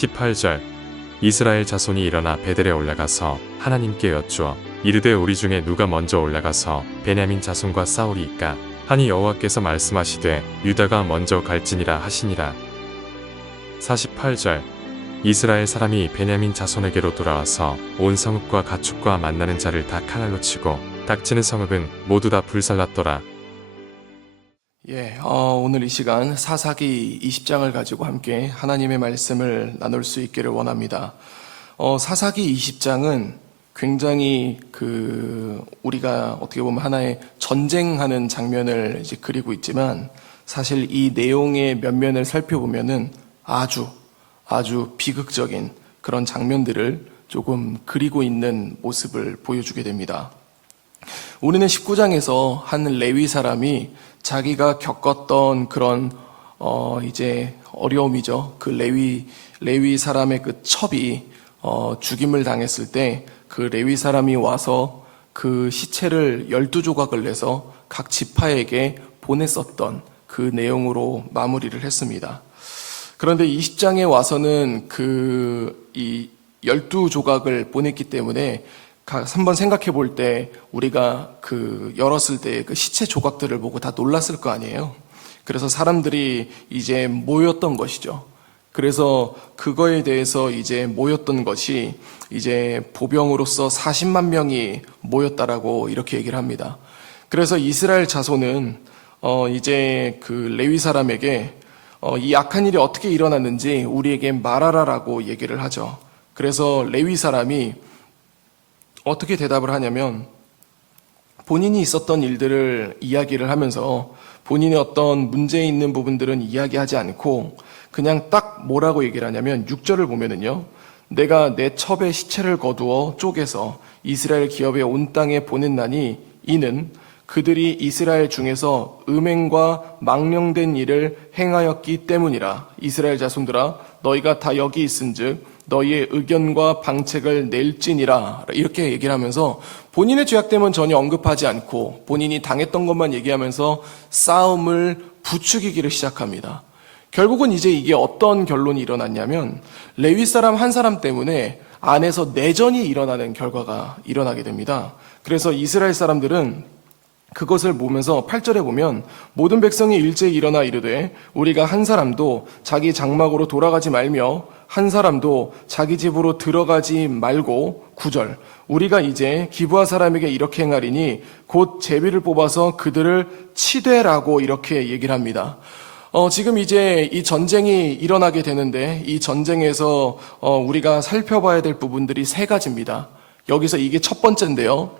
18절 이스라엘 자손이 일어나 베델에 올라가서 하나님께 여쭈어 이르되 우리 중에 누가 먼저 올라가서 베냐민 자손과 싸우리이까 하니 여호와께서 말씀하시되 유다가 먼저 갈지니라 하시니라. 48절 이스라엘 사람이 베냐민 자손에게로 돌아와서 온 성읍과 가축과 만나는 자를 다 칼날로 치고 닥치는 성읍은 모두 다 불살랐더라. 오늘 이 시간 사사기 20장을 가지고 함께 하나님의 말씀을 나눌 수 있기를 원합니다. 사사기 20장은 굉장히 우리가 어떻게 보면 하나의 전쟁하는 장면을 이제 그리고 있지만 사실 이 내용의 면면을 살펴보면은 아주 비극적인 그런 장면들을 조금 그리고 있는 모습을 보여주게 됩니다. 우리는 19장에서 한 레위 사람이 자기가 겪었던 그런 이제 어려움이죠. 그 레위 사람의 그 첩이 죽임을 당했을 때 그 레위 사람이 와서 그 시체를 12조각을 내서 각 지파에게 보냈었던 그 내용으로 마무리를 했습니다. 그런데 20장에 와서는 이 12조각을 보냈기 때문에 한번 생각해 볼 때 우리가 열었을 때 그 시체 조각들을 보고 다 놀랐을 거 아니에요. 그래서 사람들이 이제 모였던 것이죠. 그래서 그거에 대해서 이제 모였던 것이 이제 보병으로서 40만 명이 모였다라고 이렇게 얘기를 합니다. 그래서 이스라엘 자손은 이제 그 레위 사람에게 이 악한 일이 어떻게 일어났는지 우리에게 말하라라고 얘기를 하죠. 그래서 레위 사람이 어떻게 대답을 하냐면 본인이 있었던 일들을 이야기를 하면서 본인의 어떤 문제 있는 부분들은 이야기하지 않고 그냥 딱 뭐라고 얘기를 하냐면 6절을 보면은요. 내가 내 첩의 시체를 거두어 쪼개서 이스라엘 기업의 온 땅에 보냈나니 이는 그들이 이스라엘 중에서 음행과 망령된 일을 행하였기 때문이라. 이스라엘 자손들아 너희가 다 여기 있은즉 너희의 의견과 방책을 낼지니라. 이렇게 얘기를 하면서 본인의 죄악됨은 전혀 언급하지 않고 본인이 당했던 것만 얘기하면서 싸움을 부추기기를 시작합니다. 결국은 이제 이게 어떤 결론이 일어났냐면 레위 사람 한 사람 때문에 안에서 내전이 일어나는 결과가 일어나게 됩니다. 그래서 이스라엘 사람들은 그것을 보면서 8절에 보면 모든 백성이 일제히 일어나 이르되 우리가 한 사람도 자기 장막으로 돌아가지 말며 한 사람도 자기 집으로 들어가지 말고 9절 우리가 이제 기브아 사람에게 이렇게 행하리니 곧 제비를 뽑아서 그들을 치되라고 이렇게 얘기를 합니다. 지금 이제 이 전쟁이 일어나게 되는데 이 전쟁에서 우리가 살펴봐야 될 부분들이 세 가지입니다. 여기서 이게 첫 번째인데요.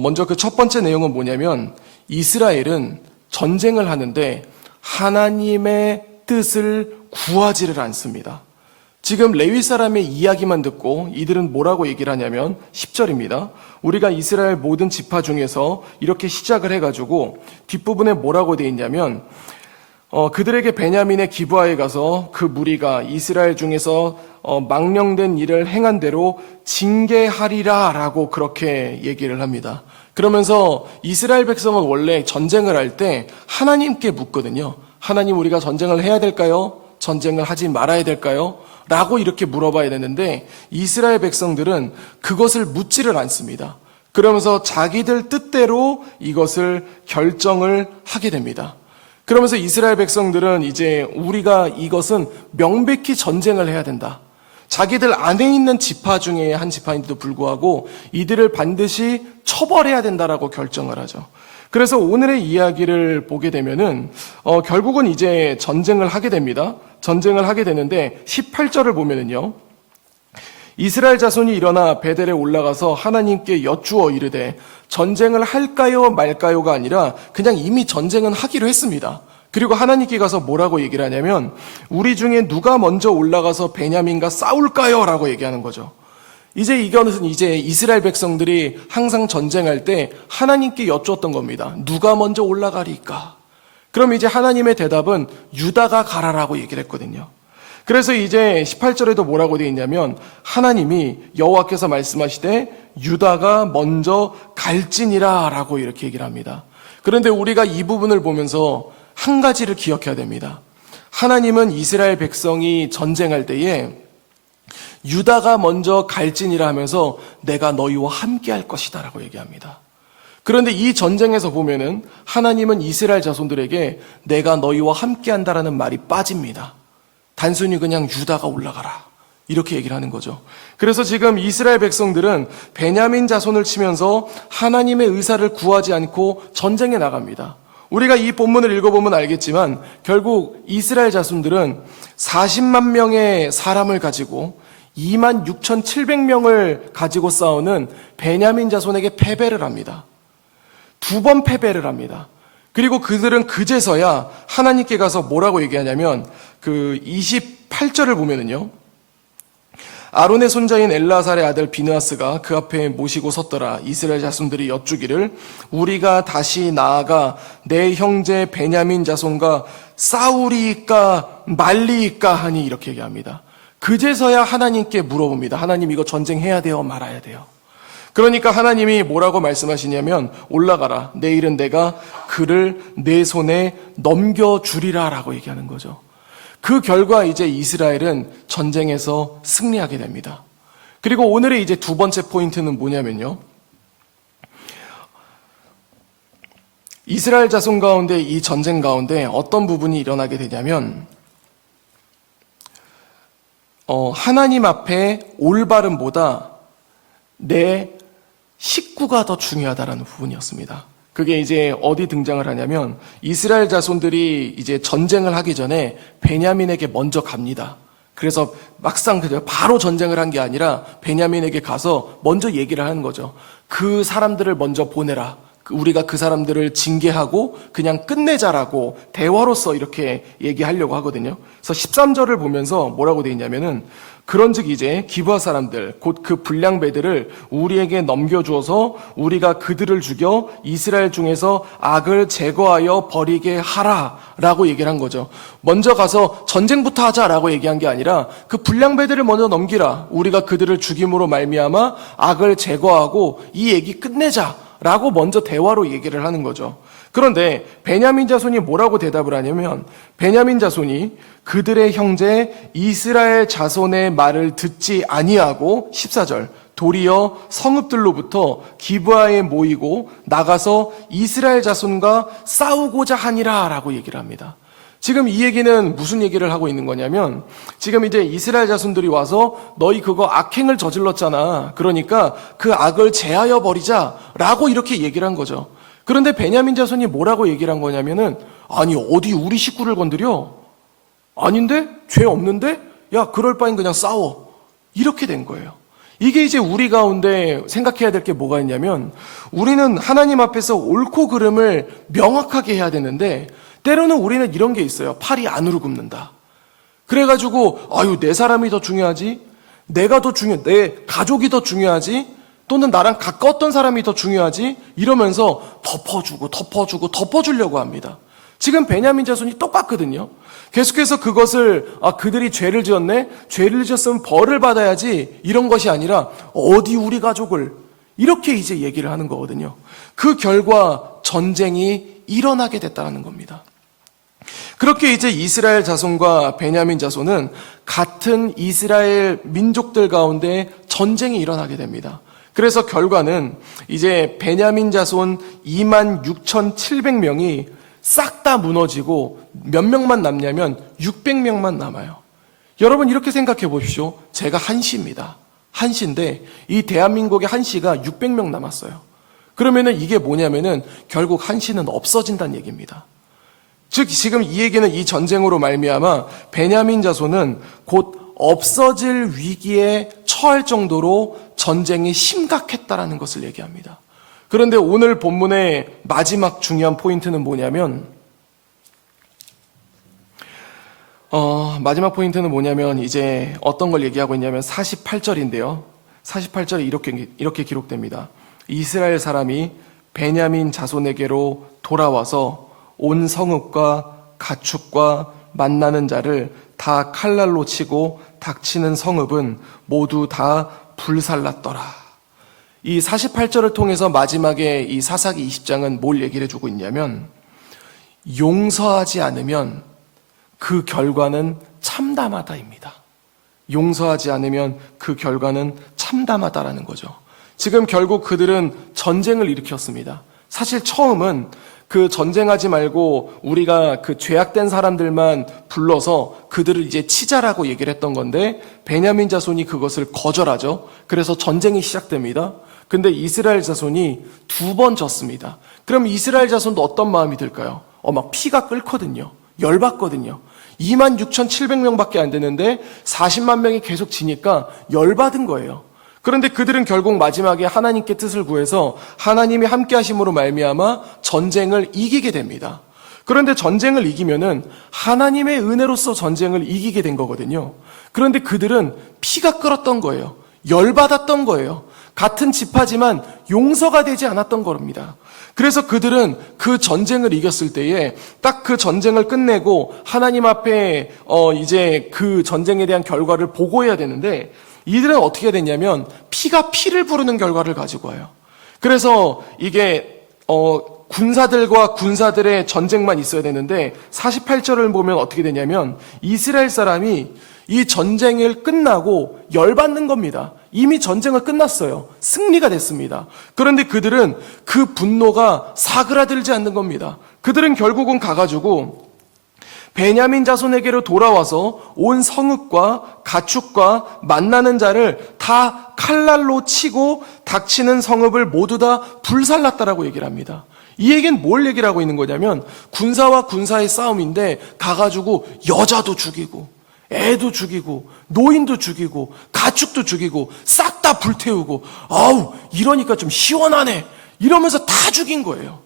먼저 그 첫 번째 내용은 뭐냐면 이스라엘은 전쟁을 하는데 하나님의 뜻을 구하지를 않습니다. 지금 레위 사람의 이야기만 듣고 이들은 뭐라고 얘기를 하냐면 10절입니다. 우리가 이스라엘 모든 지파 중에서 이렇게 시작을 해가지고 뒷부분에 뭐라고 되어 있냐면 그들에게 베냐민의 기브아에 가서 그 무리가 이스라엘 중에서 망령된 일을 행한 대로 징계하리라 라고 그렇게 얘기를 합니다. 그러면서 이스라엘 백성은 원래 전쟁을 할 때 하나님께 묻거든요. 하나님 우리가 전쟁을 해야 될까요? 전쟁을 하지 말아야 될까요? 라고 이렇게 물어봐야 되는데 이스라엘 백성들은 그것을 묻지를 않습니다. 그러면서 자기들 뜻대로 이것을 결정을 하게 됩니다. 그러면서 이스라엘 백성들은 이제 우리가 이것은 명백히 전쟁을 해야 된다. 자기들 안에 있는 지파 중에 한 지파인데도 불구하고 이들을 반드시 처벌해야 된다라고 결정을 하죠. 그래서 오늘의 이야기를 보게 되면은 결국은 이제 전쟁을 하게 됩니다. 전쟁을 하게 되는데 18절을 보면은요. 이스라엘 자손이 일어나 베델에 올라가서 하나님께 여쭈어 이르되 전쟁을 할까요 말까요가 아니라 그냥 이미 전쟁은 하기로 했습니다. 그리고 하나님께 가서 뭐라고 얘기를 하냐면 우리 중에 누가 먼저 올라가서 베냐민과 싸울까요? 라고 얘기하는 거죠. 이것은 이제 이스라엘 백성들이 항상 전쟁할 때 하나님께 여쭈었던 겁니다. 누가 먼저 올라가리까? 그럼 이제 하나님의 대답은 유다가 가라라고 얘기를 했거든요. 그래서 이제 18절에도 뭐라고 되어 있냐면 하나님이 여호와께서 말씀하시되 유다가 먼저 갈지니라 라고 이렇게 얘기를 합니다. 그런데 우리가 이 부분을 보면서 한 가지를 기억해야 됩니다. 하나님은 이스라엘 백성이 전쟁할 때에 유다가 먼저 갈지니라 하면서 내가 너희와 함께 할 것이다 라고 얘기합니다. 그런데 이 전쟁에서 보면은 하나님은 이스라엘 자손들에게 내가 너희와 함께 한다라는 말이 빠집니다. 단순히 그냥 유다가 올라가라 이렇게 얘기를 하는 거죠. 그래서 지금 이스라엘 백성들은 베냐민 자손을 치면서 하나님의 의사를 구하지 않고 전쟁에 나갑니다. 우리가 이 본문을 읽어보면 알겠지만 결국 이스라엘 자손들은 40만 명의 사람을 가지고 26,700명을 가지고 싸우는 베냐민 자손에게 패배를 합니다. 2번 패배를 합니다. 그리고 그들은 그제서야 하나님께 가서 뭐라고 얘기하냐면 그 28절을 보면은요. 아론의 손자인 엘라살의 아들 비느하스가 그 앞에 모시고 섰더라. 이스라엘 자손들이 여쭈기를 우리가 다시 나아가 내 형제 베냐민 자손과 싸우리이까 말리이까 하니 이렇게 얘기합니다. 그제서야 하나님께 물어봅니다. 하나님 이거 전쟁해야 돼요? 말아야 돼요? 그러니까 하나님이 뭐라고 말씀하시냐면 올라가라. 내일은 내가 그를 내 손에 넘겨주리라 라고 얘기하는 거죠. 그 결과 이제 이스라엘은 전쟁에서 승리하게 됩니다. 그리고 오늘의 이제 두 번째 포인트는 뭐냐면요. 이스라엘 자손 가운데 이 전쟁 가운데 어떤 부분이 일어나게 되냐면 하나님 앞에 올바름보다 내 식구가 더 중요하다라는 부분이었습니다. 그게 이제 어디 등장을 하냐면 이스라엘 자손들이 이제 전쟁을 하기 전에 베냐민에게 먼저 갑니다. 그래서 막상 바로 전쟁을 한 게 아니라 베냐민에게 가서 먼저 얘기를 하는 거죠. 그 사람들을 먼저 보내라. 우리가 그 사람들을 징계하고 그냥 끝내자라고 대화로서 이렇게 얘기하려고 하거든요. 그래서 13절을 보면서 뭐라고 돼 있냐면은 그런즉 이제 기브아 사람들 곧 그 불량배들을 우리에게 넘겨주어서 우리가 그들을 죽여 이스라엘 중에서 악을 제거하여 버리게 하라라고 얘기를 한 거죠. 먼저 가서 전쟁부터 하자라고 얘기한 게 아니라 그 불량배들을 먼저 넘기라. 우리가 그들을 죽임으로 말미암아 악을 제거하고 이 얘기 끝내자라고 먼저 대화로 얘기를 하는 거죠. 그런데 베냐민 자손이 뭐라고 대답을 하냐면 베냐민 자손이 그들의 형제 이스라엘 자손의 말을 듣지 아니하고 14절 도리어 성읍들로부터 기브아에 모이고 나가서 이스라엘 자손과 싸우고자 하니라 라고 얘기를 합니다. 지금 이 얘기는 무슨 얘기를 하고 있는 거냐면 지금 이제 이스라엘 자손들이 와서 너희 그거 악행을 저질렀잖아. 그러니까 그 악을 제하여 버리자 라고 이렇게 얘기를 한 거죠. 그런데 베냐민 자손이 뭐라고 얘기를 한 거냐면은 아니 어디 우리 식구를 건드려? 아닌데? 죄 없는데? 야 그럴 바엔 그냥 싸워. 이렇게 된 거예요. 이게 이제 우리 가운데 생각해야 될 게 뭐가 있냐면 우리는 하나님 앞에서 옳고 그름을 명확하게 해야 되는데 때로는 우리는 이런 게 있어요. 팔이 안으로 굽는다. 그래가지고 아유 내 사람이 더 중요하지? 내가 더 내 가족이 더 중요하지? 또는 나랑 가까웠던 사람이 더 중요하지? 이러면서 덮어주려고 합니다. 지금 베냐민 자손이 똑같거든요. 계속해서 그것을 그들이 죄를 지었네? 죄를 지었으면 벌을 받아야지 이런 것이 아니라 어디 우리 가족을 이렇게 이제 얘기를 하는 거거든요. 그 결과 전쟁이 일어나게 됐다는 겁니다. 그렇게 이제 이스라엘 자손과 베냐민 자손은 같은 이스라엘 민족들 가운데 전쟁이 일어나게 됩니다. 그래서 결과는 이제 베냐민 자손 26,700명이 싹 다 무너지고 몇 명만 남냐면 600명만 남아요. 여러분 이렇게 생각해 보십시오. 제가 한시입니다. 한시인데 이 대한민국의 한시가 600명 남았어요. 그러면은 이게 뭐냐면은 결국 한시는 없어진다는 얘기입니다. 즉 지금 이 얘기는 이 전쟁으로 말미암아 베냐민 자손은 곧 없어질 위기에 처할 정도로 전쟁이 심각했다라는 것을 얘기합니다. 그런데 오늘 본문의 마지막 중요한 포인트는 뭐냐면 이제 어떤 걸 얘기하고 있냐면 48절인데요. 48절에 이렇게 기록됩니다. 이스라엘 사람이 베냐민 자손에게로 돌아와서 온 성읍과 가축과 만나는 자를 다 칼날로 치고 닥치는 성읍은 모두 다 불살랐더라. 이 48절을 통해서 마지막에 이 사사기 20장은 뭘 얘기를 해주고 있냐면 용서하지 않으면 그 결과는 참담하다입니다. 용서하지 않으면 그 결과는 참담하다라는 거죠. 지금 결국 그들은 전쟁을 일으켰습니다. 사실 처음은 그 전쟁하지 말고 우리가 그 죄악된 사람들만 불러서 그들을 이제 치자라고 얘기를 했던 건데, 베냐민 자손이 그것을 거절하죠. 그래서 전쟁이 시작됩니다. 근데 이스라엘 자손이 2번 졌습니다. 그럼 이스라엘 자손도 어떤 마음이 들까요? 막 피가 끓거든요. 열받거든요. 26,700명밖에 안 되는데 40만 명이 계속 지니까 열받은 거예요. 그런데 그들은 결국 마지막에 하나님께 뜻을 구해서 하나님이 함께 하심으로 말미암아 전쟁을 이기게 됩니다. 그런데 전쟁을 이기면은 하나님의 은혜로서 전쟁을 이기게 된 거거든요. 그런데 그들은 피가 끓었던 거예요. 열받았던 거예요. 같은 지파지만 용서가 되지 않았던 겁니다. 그래서 그들은 그 전쟁을 이겼을 때에 딱 그 전쟁을 끝내고 하나님 앞에 이제 그 전쟁에 대한 결과를 보고해야 되는데, 이들은 어떻게 됐냐면 피가 피를 부르는 결과를 가지고 와요. 그래서 이게 군사들과 군사들의 전쟁만 있어야 되는데 48절을 보면 어떻게 되냐면 이스라엘 사람이 이 전쟁을 끝나고 열받는 겁니다. 이미 전쟁은 끝났어요. 승리가 됐습니다. 그런데 그들은 그 분노가 사그라들지 않는 겁니다. 그들은 결국은 가가지고 베냐민 자손에게로 돌아와서 온 성읍과 가축과 만나는 자를 다 칼날로 치고 닥치는 성읍을 모두 다 불살랐다라고 얘기를 합니다. 이 얘기는 뭘 얘기를 하고 있는 거냐면 군사와 군사의 싸움인데 가가지고 여자도 죽이고 애도 죽이고 노인도 죽이고 가축도 죽이고 싹 다 불태우고, 아우 이러니까 좀 시원하네 이러면서 다 죽인 거예요.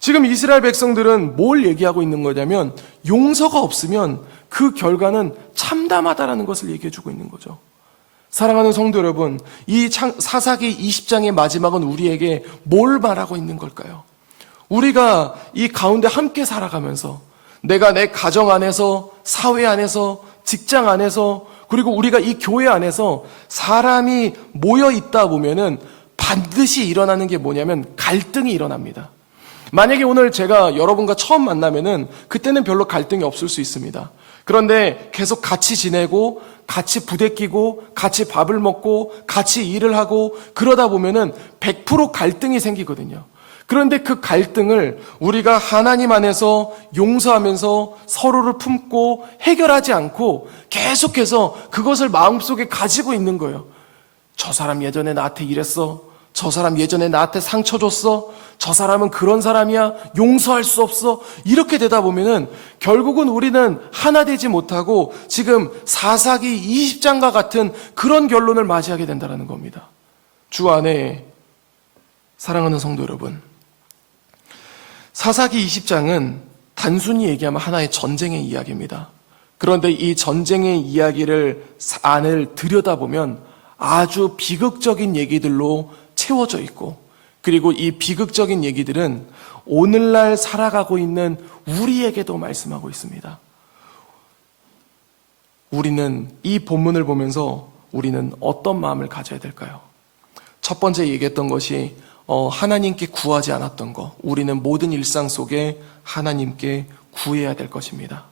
지금 이스라엘 백성들은 뭘 얘기하고 있는 거냐면 용서가 없으면 그 결과는 참담하다라는 것을 얘기해 주고 있는 거죠. 사랑하는 성도 여러분, 이 사사기 20장의 마지막은 우리에게 뭘 말하고 있는 걸까요? 우리가 이 가운데 함께 살아가면서 내가 내 가정 안에서, 사회 안에서, 직장 안에서, 그리고 우리가 이 교회 안에서 사람이 모여 있다 보면은 반드시 일어나는 게 뭐냐면 갈등이 일어납니다. 만약에 오늘 제가 여러분과 처음 만나면은 그때는 별로 갈등이 없을 수 있습니다. 그런데 계속 같이 지내고 같이 부대끼고 같이 밥을 먹고 같이 일을 하고 그러다 보면은 100% 갈등이 생기거든요. 그런데 그 갈등을 우리가 하나님 안에서 용서하면서 서로를 품고 해결하지 않고 계속해서 그것을 마음속에 가지고 있는 거예요. 저 사람 예전에 나한테 이랬어. 저 사람 예전에 나한테 상처 줬어. 저 사람은 그런 사람이야. 용서할 수 없어. 이렇게 되다 보면은 결국은 우리는 하나 되지 못하고 지금 사사기 20장과 같은 그런 결론을 맞이하게 된다는 겁니다. 주 안에 사랑하는 성도 여러분, 사사기 20장은 단순히 얘기하면 하나의 전쟁의 이야기입니다. 그런데 이 전쟁의 이야기를 안을 들여다보면 아주 비극적인 얘기들로 채워져 있고, 그리고 이 비극적인 얘기들은 오늘날 살아가고 있는 우리에게도 말씀하고 있습니다. 우리는 이 본문을 보면서 우리는 어떤 마음을 가져야 될까요? 첫 번째 얘기했던 것이 하나님께 구하지 않았던 것, 우리는 모든 일상 속에 하나님께 구해야 될 것입니다.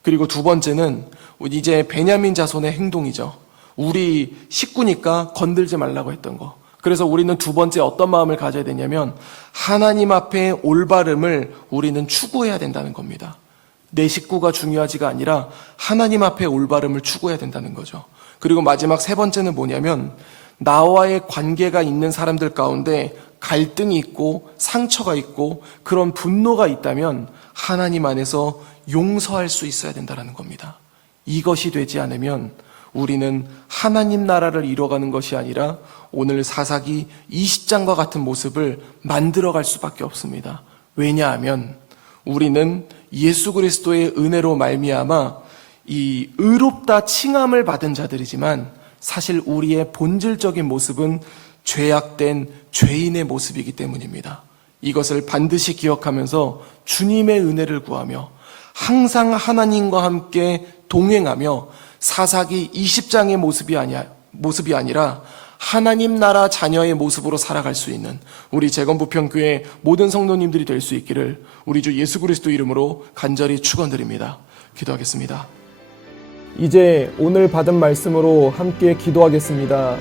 그리고 두 번째는 이제 베냐민 자손의 행동이죠. 우리 식구니까 건들지 말라고 했던 것. 그래서 우리는 두 번째 어떤 마음을 가져야 되냐면 하나님 앞에 올바름을 우리는 추구해야 된다는 겁니다. 내 식구가 중요하지가 아니라 하나님 앞에 올바름을 추구해야 된다는 거죠. 그리고 마지막 세 번째는 뭐냐면 나와의 관계가 있는 사람들 가운데 갈등이 있고 상처가 있고 그런 분노가 있다면 하나님 안에서 용서할 수 있어야 된다는 겁니다. 이것이 되지 않으면 우리는 하나님 나라를 이뤄가는 것이 아니라 오늘 사사기 20장과 같은 모습을 만들어갈 수밖에 없습니다. 왜냐하면 우리는 예수 그리스도의 은혜로 말미암아 이 의롭다 칭함을 받은 자들이지만 사실 우리의 본질적인 모습은 죄악된 죄인의 모습이기 때문입니다. 이것을 반드시 기억하면서 주님의 은혜를 구하며 항상 하나님과 함께 동행하며 사사기 20장의 모습이 아니라 하나님 나라 자녀의 모습으로 살아갈 수 있는 우리 재건부평교회 모든 성도님들이 될 수 있기를 우리 주 예수 그리스도 이름으로 간절히 축원드립니다. 기도하겠습니다. 이제 오늘 받은 말씀으로 함께 기도하겠습니다.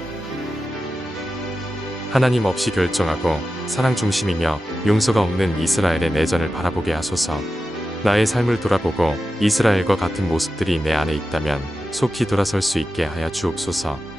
하나님 없이 결정하고 사랑 중심이며 용서가 없는 이스라엘의 내전을 바라보게 하소서. 나의 삶을 돌아보고 이스라엘과 같은 모습들이 내 안에 있다면 속히 돌아설 수 있게 하여 주옵소서.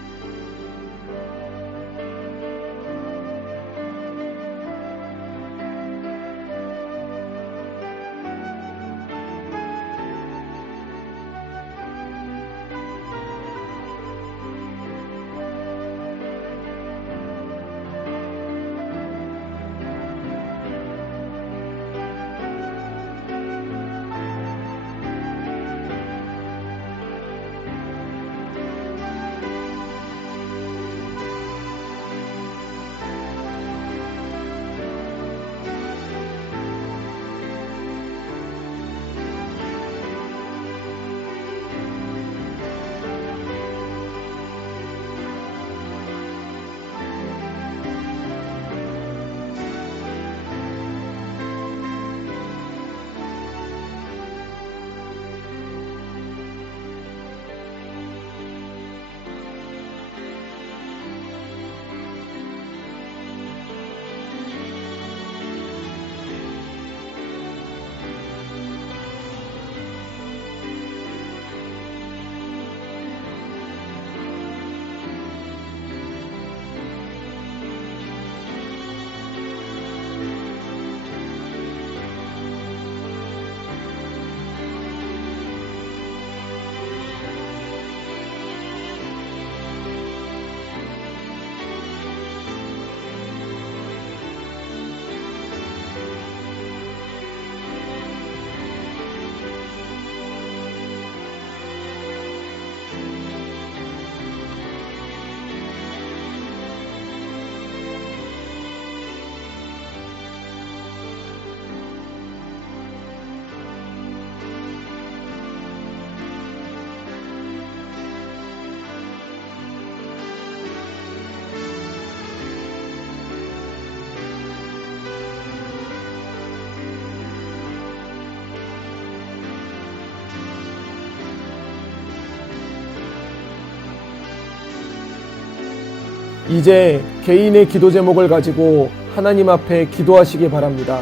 이제 개인의 기도 제목을 가지고 하나님 앞에 기도하시기 바랍니다.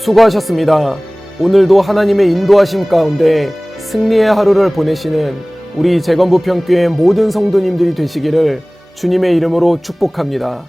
수고하셨습니다. 오늘도 하나님의 인도하심 가운데 승리의 하루를 보내시는 우리 재건부평교회 모든 성도님들이 되시기를 주님의 이름으로 축복합니다.